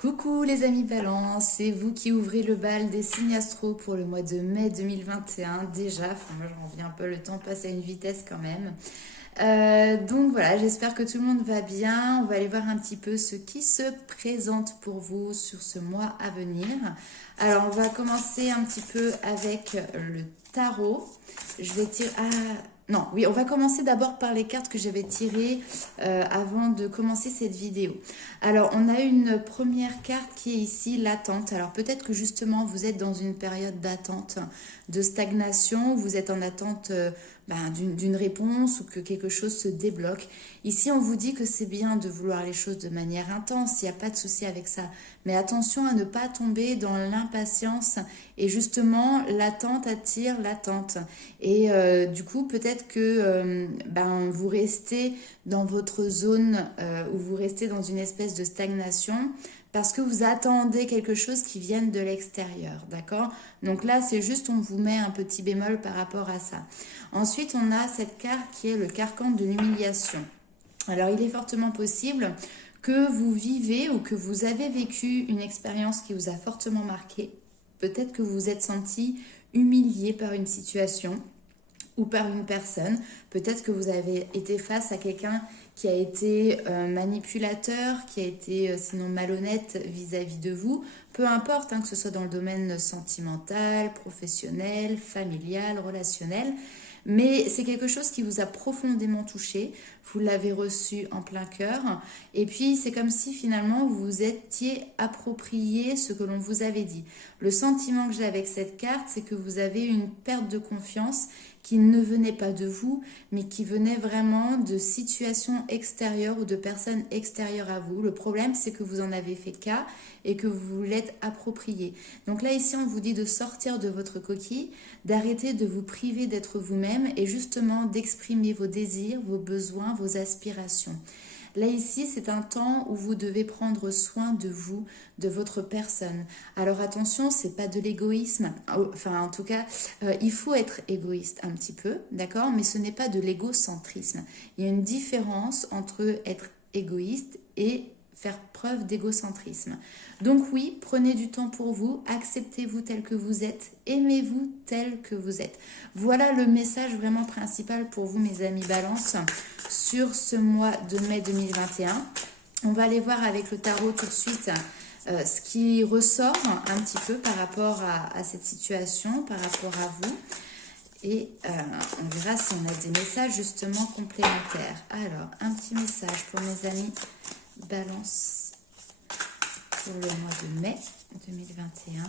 Coucou les amis Balance, c'est vous qui ouvrez le bal des signes astro pour le mois de mai 2021 déjà. Enfin, moi j'en reviens un peu, le temps passe à une vitesse quand même. Donc voilà, j'espère que tout le monde va bien. On va aller voir un petit peu ce qui se présente pour vous sur ce mois à venir. Alors on va commencer un petit peu avec le tarot. Je vais tirer... Ah, non, oui, on va commencer d'abord par les cartes que j'avais tirées avant de commencer cette vidéo. Alors, on a une première carte qui est ici, l'attente. Alors, peut-être que justement, vous êtes dans une période d'attente, de stagnation, vous êtes en attente d'une réponse ou que quelque chose se débloque. Ici, on vous dit que c'est bien de vouloir les choses de manière intense, il n'y a pas de souci avec ça. Mais attention à ne pas tomber dans l'impatience. Et justement, l'attente attire l'attente. Et du coup, peut-être que vous restez dans votre zone où vous restez dans une espèce de stagnation parce que vous attendez quelque chose qui vienne de l'extérieur, d'accord? Donc là, c'est juste, on vous met un petit bémol par rapport à ça. Ensuite, on a cette carte qui est le carcan de l'humiliation. Alors, il est fortement possible que vous vivez ou que vous avez vécu une expérience qui vous a fortement marqué. Peut-être que vous vous êtes senti humilié par une situation ou par une personne. Peut-être que vous avez été face à quelqu'un qui a été manipulateur, qui a été sinon malhonnête vis-à-vis de vous. Peu importe, que ce soit dans le domaine sentimental, professionnel, familial, relationnel. Mais c'est quelque chose qui vous a profondément touché, vous l'avez reçu en plein cœur, et puis c'est comme si finalement vous étiez approprié ce que l'on vous avait dit. Le sentiment que j'ai avec cette carte, c'est que vous avez une perte de confiance qui ne venait pas de vous, mais qui venait vraiment de situations extérieures ou de personnes extérieures à vous. Le problème, c'est que vous en avez fait cas et que vous l'êtes approprié. Donc là, ici, on vous dit de sortir de votre coquille, d'arrêter de vous priver d'être vous-même et justement d'exprimer vos désirs, vos besoins, vos aspirations. Là, ici, c'est un temps où vous devez prendre soin de vous, de votre personne. Alors attention, c'est pas de l'égoïsme. Enfin, en tout cas, il faut être égoïste un petit peu, d'accord? Mais ce n'est pas de l'égocentrisme. Il y a une différence entre être égoïste et faire preuve d'égocentrisme. Donc oui, prenez du temps pour vous, acceptez-vous tel que vous êtes, aimez-vous tel que vous êtes. Voilà le message vraiment principal pour vous, mes amis Balance, sur ce mois de mai 2021. On va aller voir avec le tarot tout de suite ce qui ressort un petit peu par rapport à cette situation, par rapport à vous. Et on verra si on a des messages justement complémentaires. Alors, un petit message pour mes amis Balance pour le mois de mai 2021.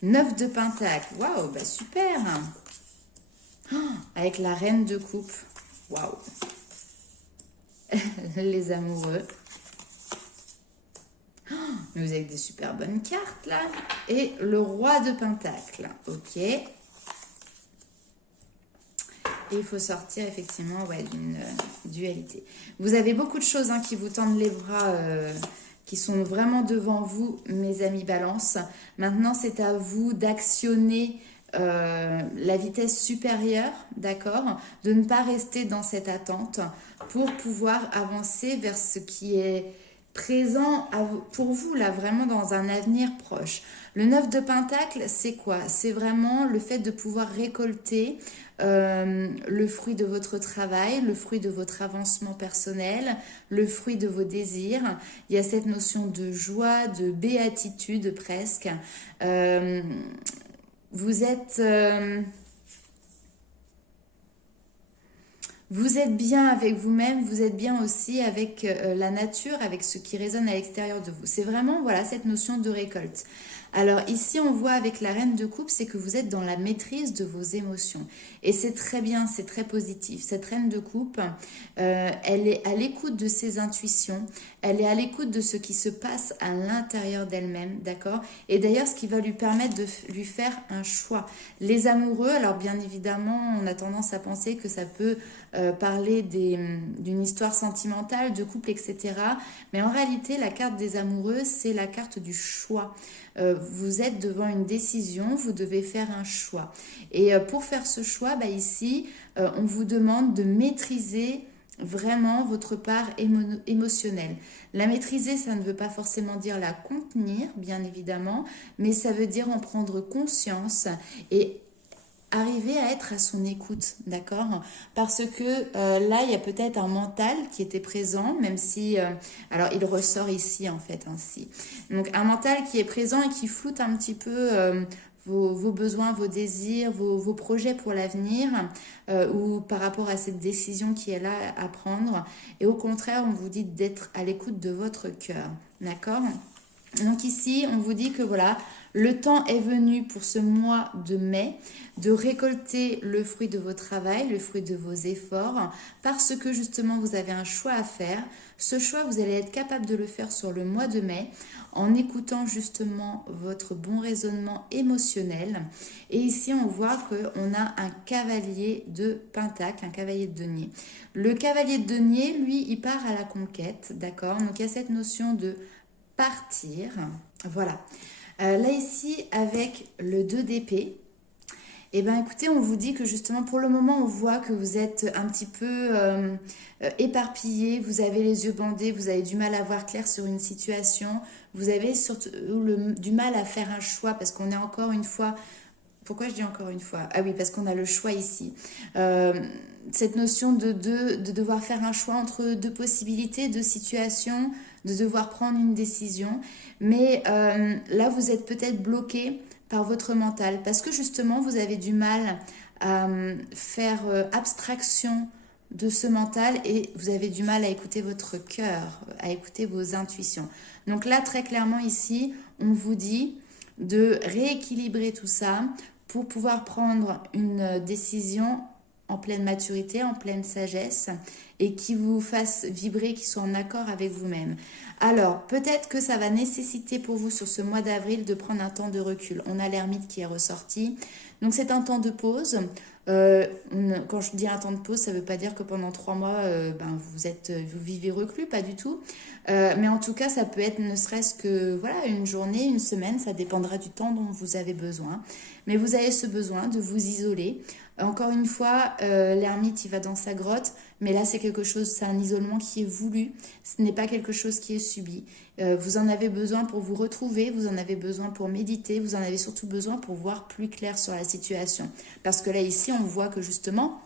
Neuf de Pentacle. Waouh, bah super. Oh, avec la reine de coupe. Waouh. Les amoureux. Mais vous avez des super bonnes cartes là. Et le roi de Pentacle. Ok. Et il faut sortir effectivement d'une dualité. Vous avez beaucoup de choses qui vous tendent les bras, qui sont vraiment devant vous, mes amis Balance. Maintenant, c'est à vous d'actionner la vitesse supérieure, d'accord? De ne pas rester dans cette attente pour pouvoir avancer vers ce qui est présent pour vous, là, vraiment dans un avenir proche. Le 9 de Pentacle, c'est quoi? C'est vraiment le fait de pouvoir récolter le fruit de votre travail, le fruit de votre avancement personnel, le fruit de vos désirs. Il y a cette notion de joie, de béatitude presque. Vous êtes bien avec vous-même, vous êtes bien aussi avec la nature, avec ce qui résonne à l'extérieur de vous. C'est vraiment, voilà, cette notion de récolte. Alors ici, on voit avec la reine de coupe, c'est que vous êtes dans la maîtrise de vos émotions. Et c'est très bien, c'est très positif. Cette reine de coupe, elle est à l'écoute de ses intuitions, elle est à l'écoute de ce qui se passe à l'intérieur d'elle-même, d'accord? Et d'ailleurs, ce qui va lui permettre de lui faire un choix. Les amoureux, alors bien évidemment, on a tendance à penser que ça peut parler d'une histoire sentimentale, de couple, etc. Mais en réalité, la carte des amoureux, c'est la carte du choix. Vous êtes devant une décision, vous devez faire un choix. Et pour faire ce choix, bah, ici, on vous demande de maîtriser vraiment votre part émotionnelle. La maîtriser, ça ne veut pas forcément dire la contenir, bien évidemment, mais ça veut dire en prendre conscience et arriver à être à son écoute, d'accord? Parce que là, il y a peut-être un mental qui était présent, même si... alors, il ressort ici, en fait, ainsi. Donc, un mental qui est présent et qui floute un petit peu vos besoins, vos désirs, vos projets pour l'avenir, ou par rapport à cette décision qui est là à prendre. Et au contraire, on vous dit d'être à l'écoute de votre cœur, d'accord? Donc ici, on vous dit que voilà, le temps est venu pour ce mois de mai de récolter le fruit de vos travail, le fruit de vos efforts, parce que justement vous avez un choix à faire. Ce choix, vous allez être capable de le faire sur le mois de mai en écoutant justement votre bon raisonnement émotionnel. Et ici, on voit qu'on a un cavalier de pentacle, un cavalier de denier. Le cavalier de denier, lui, il part à la conquête, d'accord? Donc il y a cette notion de partir, voilà. Là ici, avec le 2 d'épée, eh bien, écoutez, on vous dit que justement, pour le moment, on voit que vous êtes un petit peu éparpillé, vous avez les yeux bandés, vous avez du mal à voir clair sur une situation, vous avez surtout du mal à faire un choix, parce qu'on est encore une fois... Pourquoi je dis encore une fois? Ah oui, parce qu'on a le choix ici. Cette notion de devoir faire un choix entre deux possibilités, deux situations, de devoir prendre une décision. Mais là, vous êtes peut-être bloqué par votre mental parce que justement, vous avez du mal à faire abstraction de ce mental et vous avez du mal à écouter votre cœur, à écouter vos intuitions. Donc là, très clairement ici, on vous dit de rééquilibrer tout ça pour pouvoir prendre une décision en pleine maturité, en pleine sagesse et qui vous fasse vibrer, qui soit en accord avec vous-même. Alors, peut-être que ça va nécessiter pour vous sur ce mois d'avril de prendre un temps de recul. On a l'ermite qui est ressorti. Donc, c'est un temps de pause. Quand je dis un temps de pause, ça ne veut pas dire que pendant 3 mois, vous vivez reclus, pas du tout. Mais en tout cas, ça peut être ne serait-ce que voilà, une journée, une semaine, ça dépendra du temps dont vous avez besoin. Mais vous avez ce besoin de vous isoler. Encore une fois, l'ermite, il va dans sa grotte, mais là, c'est quelque chose, c'est un isolement qui est voulu. Ce n'est pas quelque chose qui est subi. Vous en avez besoin pour vous retrouver, vous en avez besoin pour méditer, vous en avez surtout besoin pour voir plus clair sur la situation. Parce que là, ici, on voit que justement,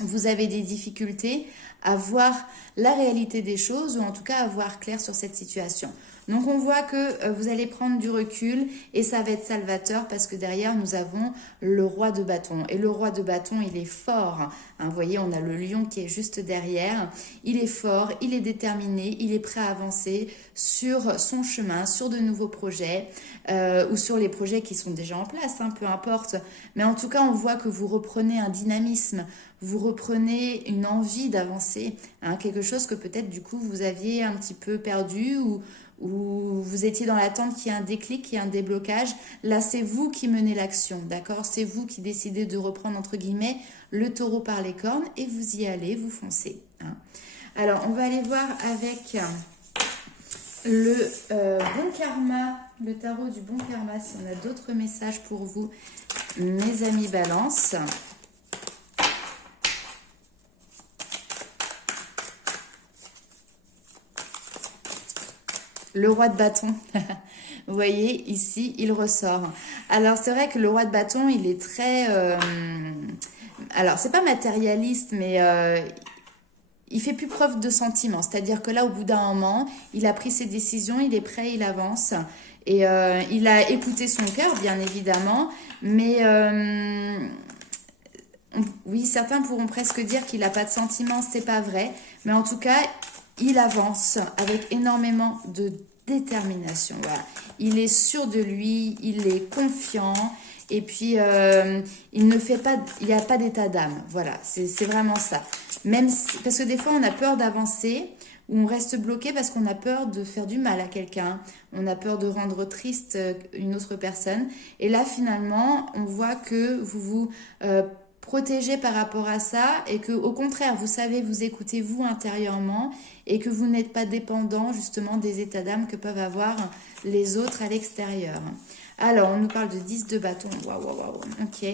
vous avez des difficultés à voir la réalité des choses ou en tout cas à voir clair sur cette situation. Donc on voit que vous allez prendre du recul et ça va être salvateur parce que derrière nous avons le roi de bâton. Et le roi de bâton, il est fort. Hein, vous voyez, on a le lion qui est juste derrière. Il est fort, il est déterminé, il est prêt à avancer sur son chemin, sur de nouveaux projets ou sur les projets qui sont déjà en place, hein, peu importe. Mais en tout cas, on voit que vous reprenez un dynamisme, vous reprenez une envie d'avancer, hein, quelque chose que peut-être du coup vous aviez un petit peu perdu ou vous étiez dans l'attente qu'il y ait un déclic, qu'il y ait un déblocage. Là, c'est vous qui menez l'action, d'accord? C'est vous qui décidez de reprendre, entre guillemets, le taureau par les cornes et vous y allez, vous foncez. Hein. Alors, on va aller voir avec le bon karma, le tarot du bon karma, si on a d'autres messages pour vous, mes amis Balance. Le roi de bâton, vous voyez, ici, il ressort. Alors, c'est vrai que le roi de bâton, il est très... alors, c'est pas matérialiste, mais il fait plus preuve de sentiment. C'est-à-dire que là, au bout d'un moment, il a pris ses décisions, il est prêt, il avance. Et il a écouté son cœur, bien évidemment. Mais oui, certains pourront presque dire qu'il n'a pas de sentiments, c'est pas vrai. Mais en tout cas... il avance avec énormément de détermination. Voilà. Il est sûr de lui, il est confiant et puis il ne fait pas, il n'y a pas d'état d'âme. Voilà, c'est vraiment ça. Même si, parce que des fois on a peur d'avancer ou on reste bloqué parce qu'on a peur de faire du mal à quelqu'un, on a peur de rendre triste une autre personne. Et là finalement, on voit que vous protégé par rapport à ça et que au contraire, vous savez vous écouter vous intérieurement et que vous n'êtes pas dépendant justement des états d'âme que peuvent avoir les autres à l'extérieur. Alors, on nous parle de 10 de bâton. Waouh, waouh, waouh. Ok.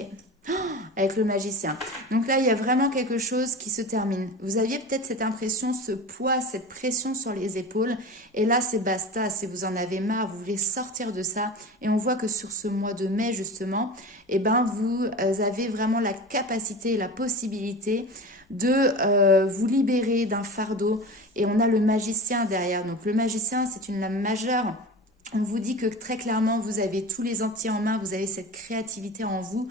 Avec le magicien. Donc là, il y a vraiment quelque chose qui se termine. Vous aviez peut-être cette impression, ce poids, cette pression sur les épaules. Et là, c'est basta. Si vous en avez marre, vous voulez sortir de ça. Et on voit que sur ce mois de mai, justement, eh ben, vous avez vraiment la capacité et la possibilité de vous libérer d'un fardeau. Et on a le magicien derrière. Donc le magicien, c'est une lame majeure. On vous dit que très clairement, vous avez tous les entiers en main, vous avez cette créativité en vous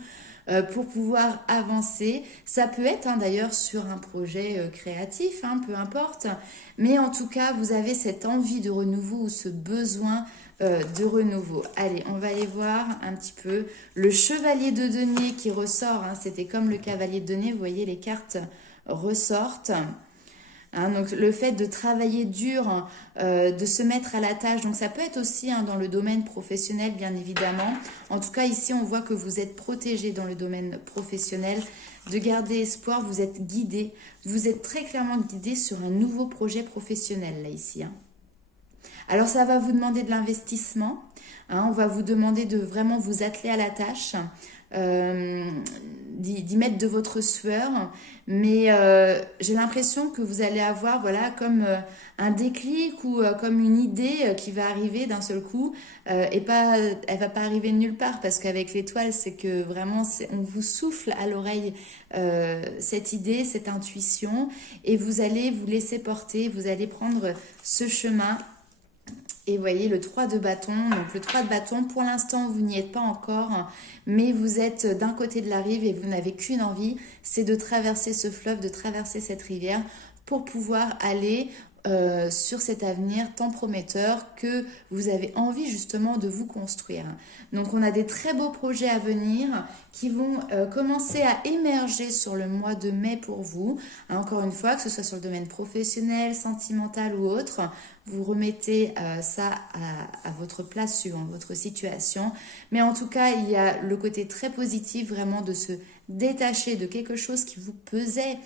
pour pouvoir avancer. Ça peut être d'ailleurs sur un projet créatif, peu importe. Mais en tout cas, vous avez cette envie de renouveau ou ce besoin de renouveau. Allez, on va aller voir un petit peu le chevalier de denier qui ressort. C'était comme le cavalier de denier, vous voyez les cartes ressortent. Donc le fait de travailler dur, de se mettre à la tâche, donc ça peut être aussi dans le domaine professionnel bien évidemment. En tout cas ici on voit que vous êtes protégé dans le domaine professionnel, de garder espoir, vous êtes guidé, vous êtes très clairement guidé sur un nouveau projet professionnel là ici. Alors ça va vous demander de l'investissement, on va vous demander de vraiment vous atteler à la tâche, d'y mettre de votre sueur, mais j'ai l'impression que vous allez avoir comme un déclic ou comme une idée qui va arriver d'un seul coup et pas, elle va pas arriver de nulle part parce qu'avec l'étoile c'est que vraiment on vous souffle à l'oreille cette idée, cette intuition et vous allez vous laisser porter, vous allez prendre ce chemin. Et vous voyez le 3 de bâton, donc le 3 de bâton, pour l'instant vous n'y êtes pas encore, mais vous êtes d'un côté de la rive et vous n'avez qu'une envie, c'est de traverser ce fleuve, de traverser cette rivière pour pouvoir aller sur cet avenir tant prometteur que vous avez envie justement de vous construire. Donc on a des très beaux projets à venir qui vont commencer à émerger sur le mois de mai pour vous. Encore une fois, que ce soit sur le domaine professionnel, sentimental ou autre, vous remettez ça à votre place suivant votre situation. Mais en tout cas, il y a le côté très positif vraiment de se détacher de quelque chose qui vous pesait,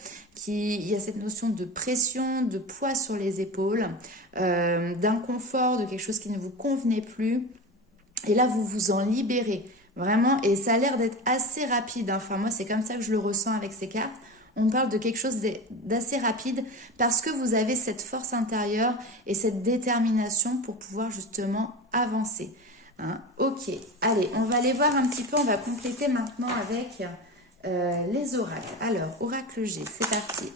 il y a cette notion de pression, de poids sur les épaules, d'inconfort, de quelque chose qui ne vous convenait plus. Et là, vous vous en libérez vraiment. Et ça a l'air d'être assez rapide. Enfin, moi, c'est comme ça que je le ressens avec ces cartes. On parle de quelque chose d'assez rapide parce que vous avez cette force intérieure et cette détermination pour pouvoir justement avancer. Ok, allez, on va aller voir un petit peu. On va compléter maintenant avec les oracles. Alors, oracle G, c'est parti.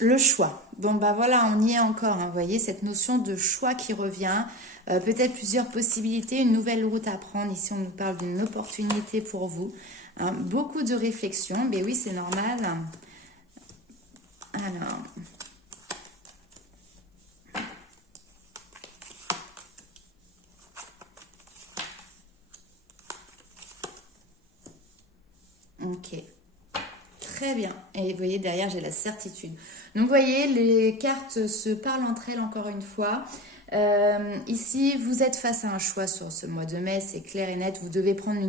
Le choix. Bon, bah voilà, on y est encore. Vous voyez, cette notion de choix qui revient. Peut-être plusieurs possibilités, une nouvelle route à prendre. Ici, on nous parle d'une opportunité pour vous. Beaucoup de réflexion. Mais oui, c'est normal. Alors... Ok. Très bien. Et vous voyez, derrière, j'ai la certitude. Donc, vous voyez, les cartes se parlent entre elles encore une fois. Ici, vous êtes face à un choix sur ce mois de mai, c'est clair et net. Vous devez prendre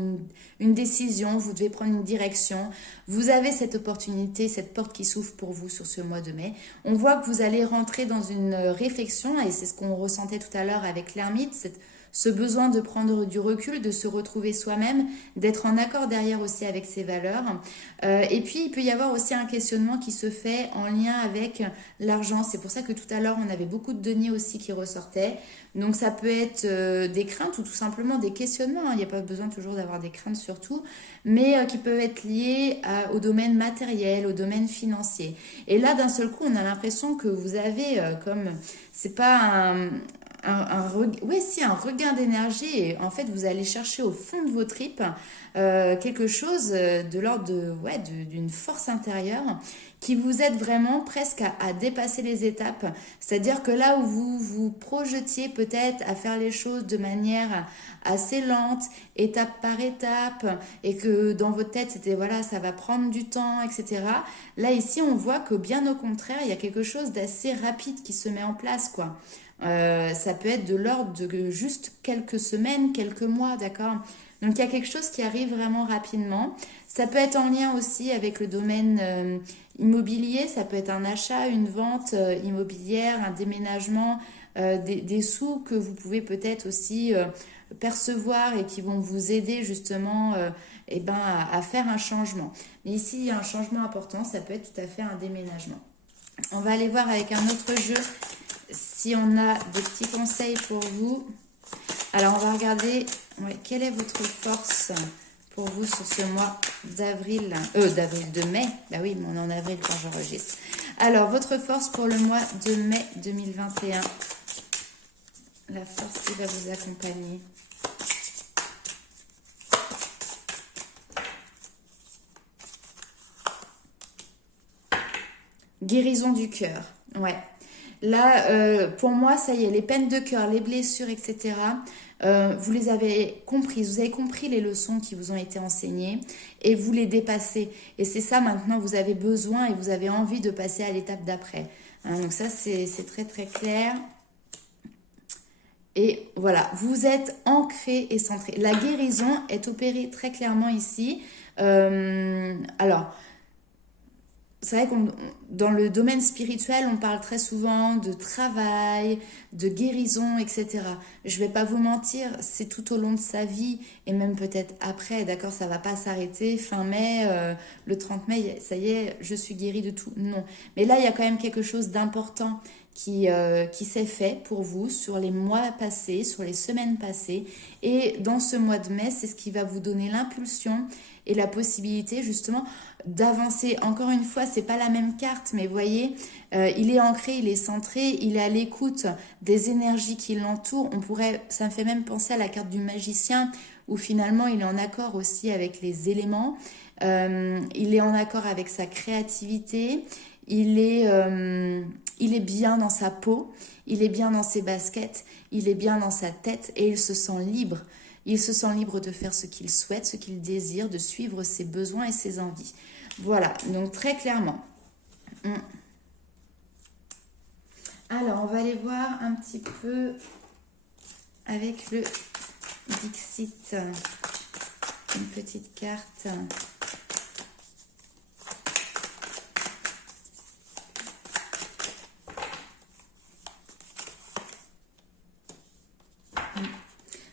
une décision, vous devez prendre une direction. Vous avez cette opportunité, cette porte qui s'ouvre pour vous sur ce mois de mai. On voit que vous allez rentrer dans une réflexion, et c'est ce qu'on ressentait tout à l'heure avec l'ermite, ce besoin de prendre du recul, de se retrouver soi-même, d'être en accord derrière aussi avec ses valeurs. Et puis, il peut y avoir aussi un questionnement qui se fait en lien avec l'argent. C'est pour ça que tout à l'heure, on avait beaucoup de deniers aussi qui ressortaient. Donc, ça peut être des craintes ou tout simplement des questionnements. Il n'y a pas besoin toujours d'avoir des craintes surtout, mais qui peuvent être liés au domaine matériel, au domaine financier. Et là, d'un seul coup, on a l'impression que vous avez comme... C'est pas ouais, si, un regain d'énergie. Et en fait, vous allez chercher au fond de vos tripes quelque chose de l'ordre de, ouais, d'une force intérieure qui vous aide vraiment presque à dépasser les étapes. C'est-à-dire que là où vous vous projetiez peut-être à faire les choses de manière assez lente, étape par étape, et que dans votre tête, c'était voilà, ça va prendre du temps, etc. Là, ici, on voit que bien au contraire, il y a quelque chose d'assez rapide qui se met en place, quoi. Ça peut être de l'ordre de juste quelques semaines, quelques mois, d'accord? Donc il y a quelque chose qui arrive vraiment rapidement. Ça peut être en lien aussi avec le domaine immobilier, ça peut être un achat, une vente immobilière, un déménagement, des sous que vous pouvez peut-être aussi percevoir et qui vont vous aider justement eh ben, à faire un changement. Mais ici, il y a un changement important, ça peut être tout à fait un déménagement. On va aller voir avec un autre jeu si on a des petits conseils pour vous. Alors, on va regarder ouais, quelle est votre force pour vous sur ce mois de mai. Bah oui, mais on est en avril quand j'enregistre. Alors, votre force pour le mois de mai 2021. La force qui va vous accompagner. Guérison du cœur. Ouais. Là, pour moi, ça y est, les peines de cœur, les blessures, etc., vous les avez comprises, vous avez compris les leçons qui vous ont été enseignées et vous les dépassez. Et c'est ça maintenant, vous avez besoin et vous avez envie de passer à l'étape d'après. Hein, donc ça, c'est très très clair. Et voilà, vous êtes ancré et centré. La guérison est opérée très clairement ici. Alors, c'est vrai qu'on dans le domaine spirituel, on parle très souvent de travail, de guérison, etc. Je vais pas vous mentir, c'est tout au long de sa vie et même peut-être après, d'accord, ça va pas s'arrêter fin mai, le 30 mai, ça y est, je suis guérie de tout. Non, mais là il y a quand même quelque chose d'important qui s'est fait pour vous sur les mois passés, sur les semaines passées. Et dans ce mois de mai, c'est ce qui va vous donner l'impulsion et la possibilité justement d'avancer. Encore une fois, c'est pas la même carte, mais voyez, il est ancré, il est centré, il est à l'écoute des énergies qui l'entourent. Ça me fait même penser à la carte du magicien, où finalement il est en accord aussi avec les éléments. Il est en accord avec sa créativité. Il est bien dans sa peau, il est bien dans ses baskets, il est bien dans sa tête et il se sent libre. Il se sent libre de faire ce qu'il souhaite, ce qu'il désire, de suivre ses besoins et ses envies. Voilà, donc très clairement. Alors, on va aller voir un petit peu avec le Dixit. Une petite carte.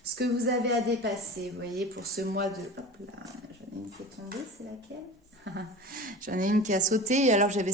Ce que vous avez à dépasser, vous voyez, pour ce mois de... Hop là, j'en ai une qui est tombée, c'est laquelle? J'en ai une qui a sauté, alors j'avais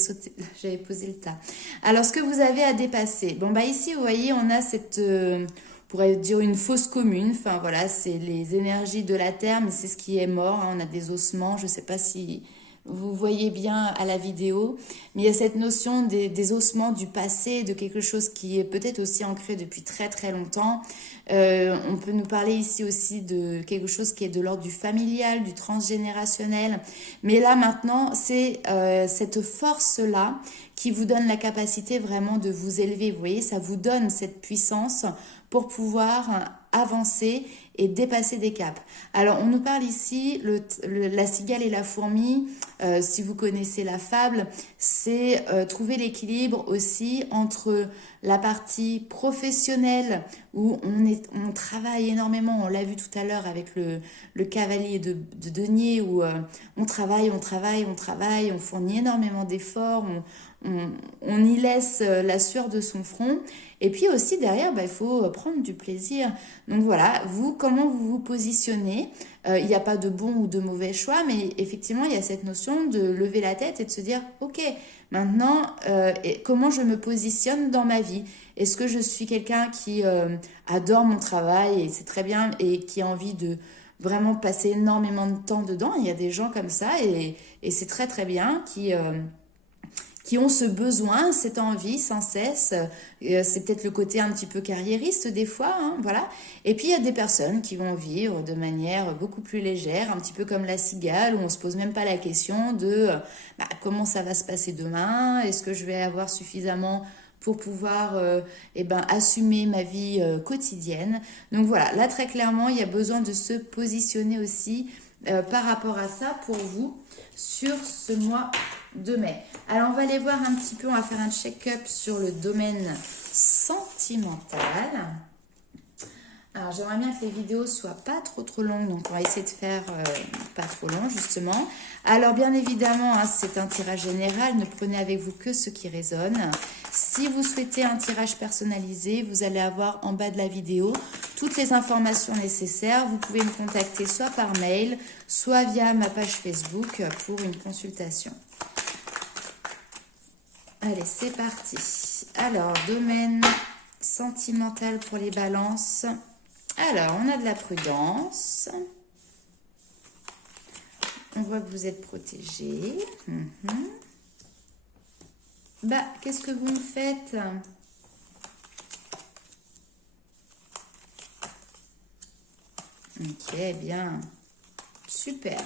posé le tas. Alors, ce que vous avez à dépasser. Bon, bah ici, vous voyez, on a cette... on pourrait dire une fosse commune. Enfin, voilà, c'est les énergies de la Terre, mais c'est ce qui est mort. Hein. On a des ossements, je ne sais pas si... Vous voyez bien à la vidéo, mais il y a cette notion des ossements du passé, de quelque chose qui est peut-être aussi ancré depuis très très longtemps. On peut nous parler ici aussi de quelque chose qui est de l'ordre du familial, du transgénérationnel. Mais là maintenant, c'est cette force-là qui vous donne la capacité vraiment de vous élever. Vous voyez, ça vous donne cette puissance pour pouvoir avancer et dépasser des caps. Alors, on nous parle ici, la cigale et la fourmi, si vous connaissez la fable, c'est trouver l'équilibre aussi entre la partie professionnelle où on travaille énormément, on l'a vu tout à l'heure avec le cavalier de denier où on travaille, on fournit énormément d'efforts, on y laisse la sueur de son front. Et puis aussi derrière, bah, il faut prendre du plaisir. Donc voilà, vous, comment vous vous positionnez? Il n'y a pas de bon ou de mauvais choix, mais effectivement, il y a cette notion de lever la tête et de se dire, ok, maintenant, comment je me positionne dans ma vie? Est-ce que je suis quelqu'un qui adore mon travail et c'est très bien et qui a envie de vraiment passer énormément de temps dedans? Il y a des gens comme ça et c'est très très bien qui qui ont ce besoin, cette envie sans cesse. C'est peut-être le côté un petit peu carriériste des fois, hein, voilà. Et puis il y a des personnes qui vont vivre de manière beaucoup plus légère, un petit peu comme la cigale, où on se pose même pas la question de comment ça va se passer demain, est-ce que je vais avoir suffisamment pour pouvoir assumer ma vie quotidienne. Donc voilà, là très clairement, il y a besoin de se positionner aussi par rapport à ça pour vous sur ce mois de mai. Alors on va aller voir un petit peu, on va faire un check-up sur le domaine sentimental. Alors j'aimerais bien que les vidéos soient pas trop longues, donc on va essayer de faire pas trop long justement. Alors bien évidemment, hein, c'est un tirage général, ne prenez avec vous que ce qui résonne. Si vous souhaitez un tirage personnalisé, vous allez avoir en bas de la vidéo toutes les informations nécessaires. Vous pouvez me contacter soit par mail, soit via ma page Facebook pour une consultation. Allez, c'est parti. Alors, domaine sentimental pour les balances. Alors, on a de la prudence. On voit que vous êtes protégé. Qu'est-ce que vous me faites? Ok, bien. Super.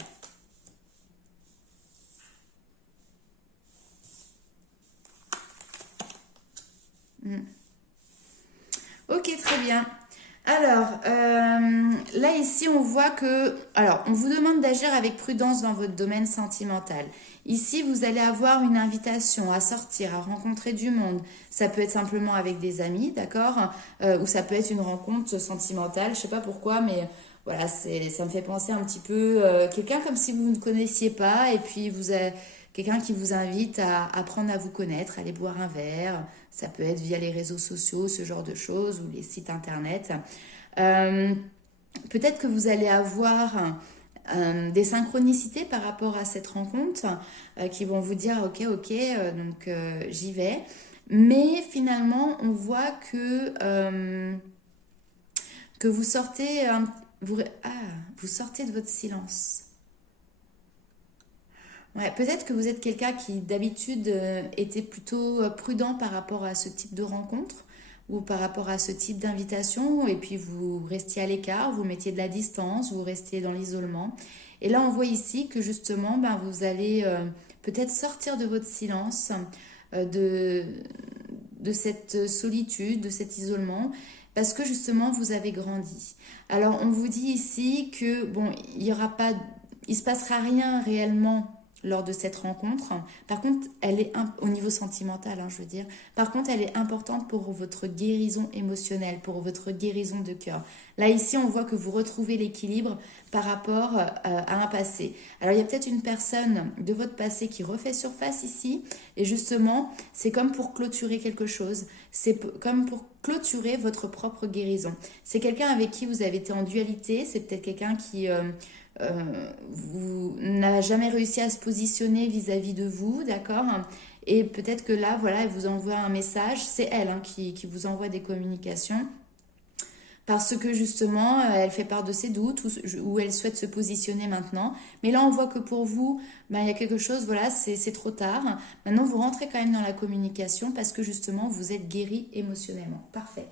Ok, très bien. Alors, là, ici, on voit que... Alors, on vous demande d'agir avec prudence dans votre domaine sentimental. Ici, vous allez avoir une invitation à sortir, à rencontrer du monde. Ça peut être simplement avec des amis, d'accord? Ou ça peut être une rencontre sentimentale, je sais pas pourquoi, mais voilà, ça me fait penser un petit peu... quelqu'un comme si vous ne connaissiez pas, et puis vous avez quelqu'un qui vous invite à apprendre à vous connaître, à aller boire un verre. Ça peut être via les réseaux sociaux, ce genre de choses, ou les sites internet. Peut-être que vous allez avoir des synchronicités par rapport à cette rencontre qui vont vous dire ok, donc j'y vais. Mais finalement, on voit que vous sortez, vous sortez de votre silence. Ouais, peut-être que vous êtes quelqu'un qui d'habitude était plutôt prudent par rapport à ce type de rencontre ou par rapport à ce type d'invitation et puis vous restiez à l'écart, vous mettiez de la distance, vous restiez dans l'isolement. Et là, on voit ici que justement, vous allez peut-être sortir de votre silence, de, de cette solitude, de cet isolement, parce que justement, vous avez grandi. Alors, on vous dit ici que, bon, il se passera rien réellement lors de cette rencontre. Par contre, elle est au niveau sentimental, hein, je veux dire. Par contre, elle est importante pour votre guérison émotionnelle, pour votre guérison de cœur. Là, ici, on voit que vous retrouvez l'équilibre par rapport à un passé. Alors, il y a peut-être une personne de votre passé qui refait surface ici. Et justement, c'est comme pour clôturer quelque chose. C'est comme pour clôturer votre propre guérison. C'est quelqu'un avec qui vous avez été en dualité. C'est peut-être quelqu'un qui... n'a jamais réussi à se positionner vis-à-vis de vous, d'accord? Et peut-être que là, voilà, elle vous envoie un message, c'est elle qui vous envoie des communications, parce que justement, elle fait part de ses doutes ou elle souhaite se positionner maintenant. Mais là, on voit que pour vous, il y a quelque chose, voilà, c'est trop tard. Maintenant, vous rentrez quand même dans la communication parce que justement, vous êtes guéri émotionnellement. Parfait.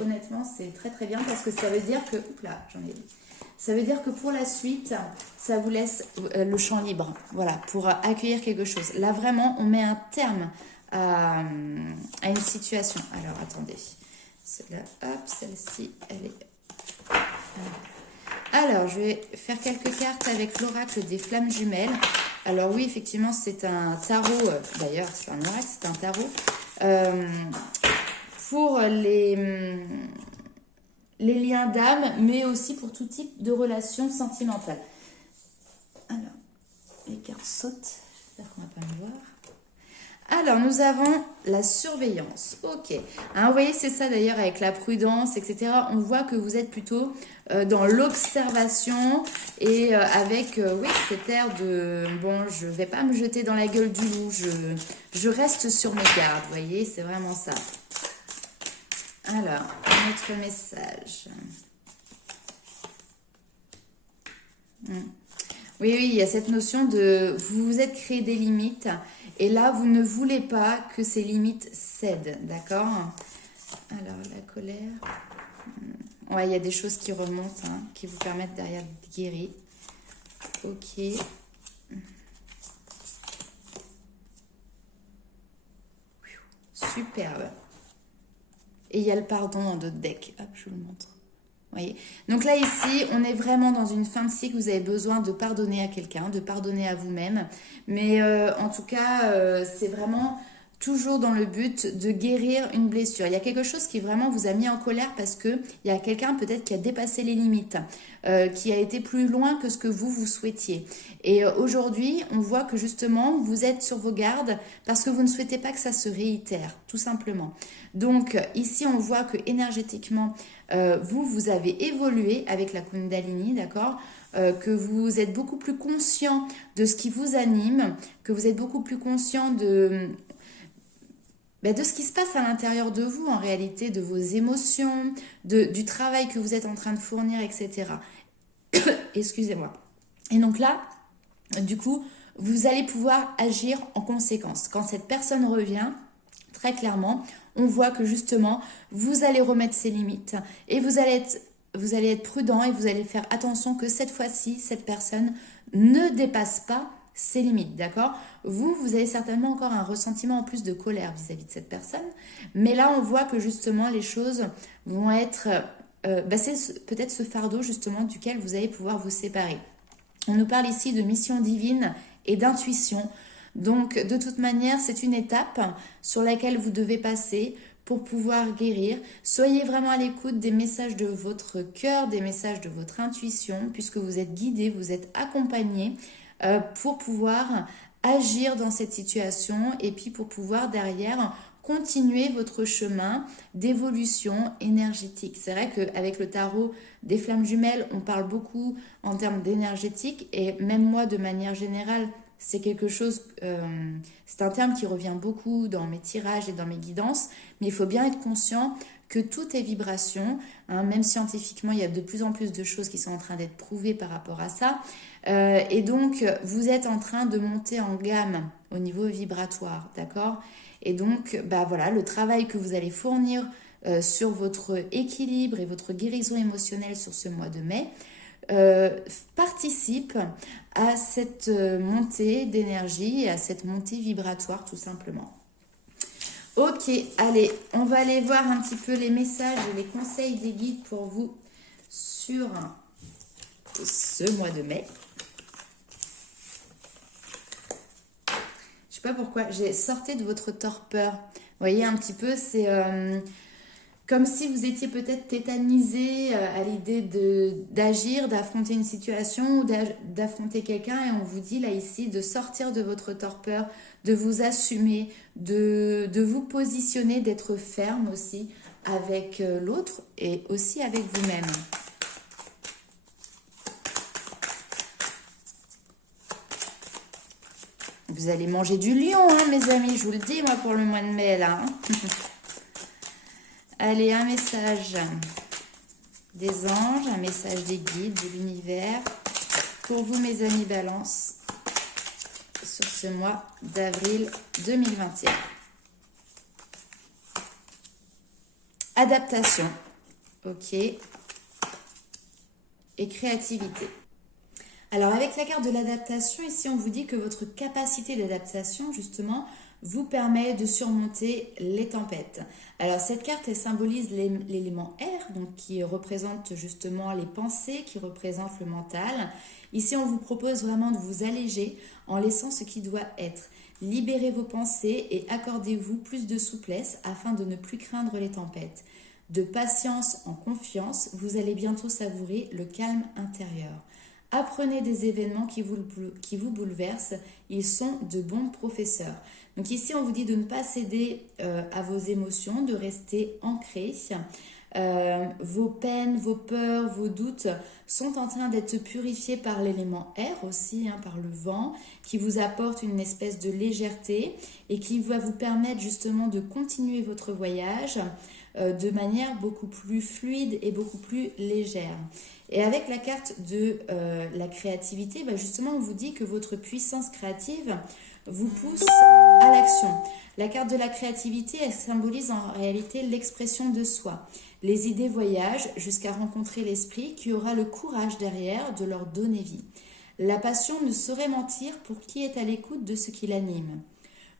Honnêtement, c'est très très bien parce que ça veut dire que... Oups là, j'en ai dit. Ça veut dire que pour la suite, ça vous laisse le champ libre, voilà, pour accueillir quelque chose. Là, vraiment, on met un terme à une situation. Alors, attendez. Celle-là, hop, celle-ci, elle est... Alors, je vais faire quelques cartes avec l'oracle des flammes jumelles. Alors oui, effectivement, c'est un tarot. D'ailleurs, c'est pas un oracle, c'est un tarot. Pour les liens d'âme, mais aussi pour tout type de relations sentimentales. Alors, les cartes sautent. J'espère qu'on ne va pas me voir. Alors, nous avons la surveillance. Ok. Hein, vous voyez, c'est ça d'ailleurs avec la prudence, etc. On voit que vous êtes plutôt dans l'observation et avec, oui, cet air de, bon, je ne vais pas me jeter dans la gueule du loup, je reste sur mes gardes, vous voyez, c'est vraiment ça. Alors, notre message. Oui, oui, il y a cette notion de vous vous êtes créé des limites et là, vous ne voulez pas que ces limites cèdent, d'accord? Alors, la colère. Ouais, il y a des choses qui remontent, hein, qui vous permettent derrière de guérir. Ok. Superbe. Et il y a le pardon dans d'autres decks. Hop, je vous le montre. Voyez. Donc là, ici, on est vraiment dans une fin de cycle. Vous avez besoin de pardonner à quelqu'un, de pardonner à vous-même. Mais en tout cas, c'est vraiment toujours dans le but de guérir une blessure. Il y a quelque chose qui vraiment vous a mis en colère parce que il y a quelqu'un peut-être qui a dépassé les limites, qui a été plus loin que ce que vous souhaitiez. Et aujourd'hui, on voit que justement, vous êtes sur vos gardes parce que vous ne souhaitez pas que ça se réitère, tout simplement. Donc ici, on voit que énergétiquement, vous avez évolué avec la Kundalini, d'accord, que vous êtes beaucoup plus conscient de ce qui vous anime, que vous êtes beaucoup plus conscient de ce qui se passe à l'intérieur de vous, en réalité, de vos émotions, du travail que vous êtes en train de fournir, etc. Excusez-moi. Et donc là, du coup, vous allez pouvoir agir en conséquence. Quand cette personne revient, très clairement, on voit que justement, vous allez remettre ses limites et vous allez être prudent et vous allez faire attention que cette fois-ci, cette personne ne dépasse pas ses limites, d'accord? Vous avez certainement encore un ressentiment en plus de colère vis-à-vis de cette personne, mais là, on voit que justement, les choses vont être... c'est peut-être ce fardeau justement duquel vous allez pouvoir vous séparer. On nous parle ici de mission divine et d'intuition. Donc, de toute manière, c'est une étape sur laquelle vous devez passer pour pouvoir guérir. Soyez vraiment à l'écoute des messages de votre cœur, des messages de votre intuition, puisque vous êtes guidé, vous êtes accompagné pour pouvoir agir dans cette situation et puis pour pouvoir derrière continuer votre chemin d'évolution énergétique. C'est vrai qu'avec le tarot des flammes jumelles, on parle beaucoup en termes d'énergétique et même moi, de manière générale, c'est quelque chose, c'est un terme qui revient beaucoup dans mes tirages et dans mes guidances, mais il faut bien être conscient que tout est vibration, hein, même scientifiquement, il y a de plus en plus de choses qui sont en train d'être prouvées par rapport à ça. Et donc, vous êtes en train de monter en gamme au niveau vibratoire, d'accord? Et donc, voilà, le travail que vous allez fournir sur votre équilibre et votre guérison émotionnelle sur ce mois de mai participe à cette montée d'énergie et à cette montée vibratoire tout simplement. Ok, allez, on va aller voir un petit peu les messages et les conseils des guides pour vous sur ce mois de mai. Je sais pas pourquoi, j'ai sorti de votre torpeur. Vous voyez un petit peu, c'est comme si vous étiez peut-être tétanisé à l'idée d'agir, d'affronter une situation ou d'affronter quelqu'un, et on vous dit là ici de sortir de votre torpeur, de vous assumer, de vous positionner, d'être ferme aussi avec l'autre et aussi avec vous-même. Vous allez manger du lion, hein, mes amis, je vous le dis, moi, pour le mois de mai, là. Hein. Allez, un message des anges, un message des guides, de l'univers, pour vous, mes amis Balance, sur ce mois d'avril 2021. Adaptation, ok, et créativité. Alors, avec la carte de l'adaptation, ici, on vous dit que votre capacité d'adaptation, justement, vous permet de surmonter les tempêtes. Alors, cette carte, elle symbolise l'élément R, donc qui représente justement les pensées, qui représente le mental. Ici, on vous propose vraiment de vous alléger en laissant ce qui doit être. Libérez vos pensées et accordez-vous plus de souplesse afin de ne plus craindre les tempêtes. De patience en confiance, vous allez bientôt savourer le calme intérieur. Apprenez des événements qui vous bouleversent, ils sont de bons professeurs. Donc ici, on vous dit de ne pas céder à vos émotions, de rester ancré. Vos peines, vos peurs, vos doutes sont en train d'être purifiés par l'élément air aussi, hein, par le vent, qui vous apporte une espèce de légèreté et qui va vous permettre justement de continuer votre voyage de manière beaucoup plus fluide et beaucoup plus légère. Et avec la carte de la créativité, bah justement, on vous dit que votre puissance créative vous pousse à l'action. La carte de la créativité, elle symbolise en réalité l'expression de soi. Les idées voyagent jusqu'à rencontrer l'esprit qui aura le courage derrière de leur donner vie. La passion ne saurait mentir pour qui est à l'écoute de ce qui l'anime.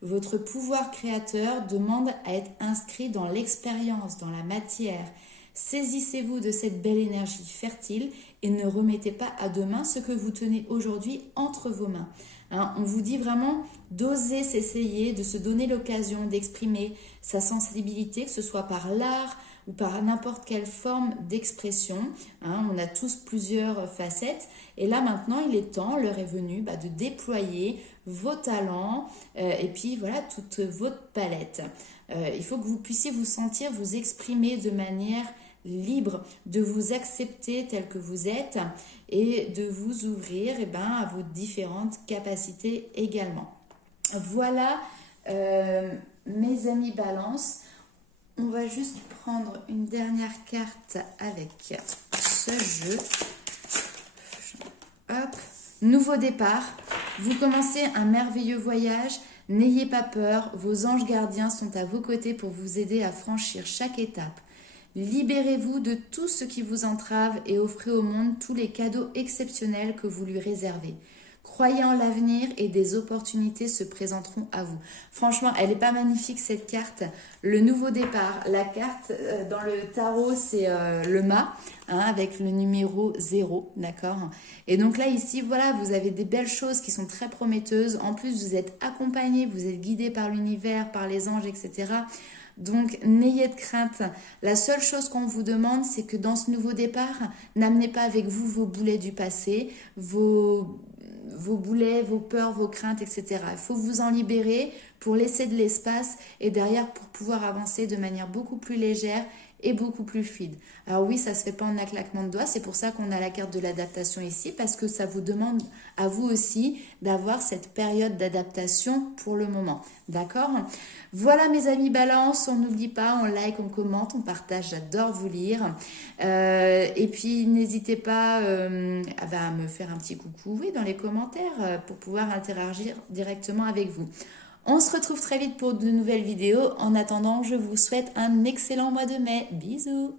Votre pouvoir créateur demande à être inscrit dans l'expérience, dans la matière. Saisissez-vous de cette belle énergie fertile et ne remettez pas à demain ce que vous tenez aujourd'hui entre vos mains. Hein, on vous dit vraiment d'oser s'essayer, de se donner l'occasion d'exprimer sa sensibilité, que ce soit par l'art ou par n'importe quelle forme d'expression. Hein, on a tous plusieurs facettes. Et là maintenant, il est temps, l'heure est venue de déployer vos talents et puis voilà, toute votre palette. Il faut que vous puissiez vous sentir, vous exprimer de manière libre, de vous accepter tel que vous êtes et de vous ouvrir à vos différentes capacités également. Voilà mes amis Balance. On va juste prendre une dernière carte avec ce jeu. Hop. Nouveau départ. Vous commencez un merveilleux voyage. N'ayez pas peur. Vos anges gardiens sont à vos côtés pour vous aider à franchir chaque étape. Libérez-vous de tout ce qui vous entrave et offrez au monde tous les cadeaux exceptionnels que vous lui réservez. Croyez en l'avenir et des opportunités se présenteront à vous. Franchement, elle n'est pas magnifique cette carte. Le nouveau départ, la carte dans le tarot, c'est le mât, avec le numéro 0, d'accord? Et donc là, ici, voilà, vous avez des belles choses qui sont très prometteuses. En plus, vous êtes accompagné, vous êtes guidé par l'univers, par les anges, etc. Donc, n'ayez de crainte. La seule chose qu'on vous demande, c'est que dans ce nouveau départ, n'amenez pas avec vous vos boulets du passé, vos boulets, vos peurs, vos craintes, etc. Il faut vous en libérer pour laisser de l'espace et derrière pour pouvoir avancer de manière beaucoup plus légère et beaucoup plus fluide. Alors oui, ça ne se fait pas en un claquement de doigts, c'est pour ça qu'on a la carte de l'adaptation ici, parce que ça vous demande à vous aussi d'avoir cette période d'adaptation pour le moment. D'accord? Voilà mes amis Balance, on n'oublie pas, on like, on commente, on partage, j'adore vous lire. Et puis n'hésitez pas à me faire un petit coucou dans les commentaires pour pouvoir interagir directement avec vous. On se retrouve très vite pour de nouvelles vidéos. En attendant, je vous souhaite un excellent mois de mai. Bisous!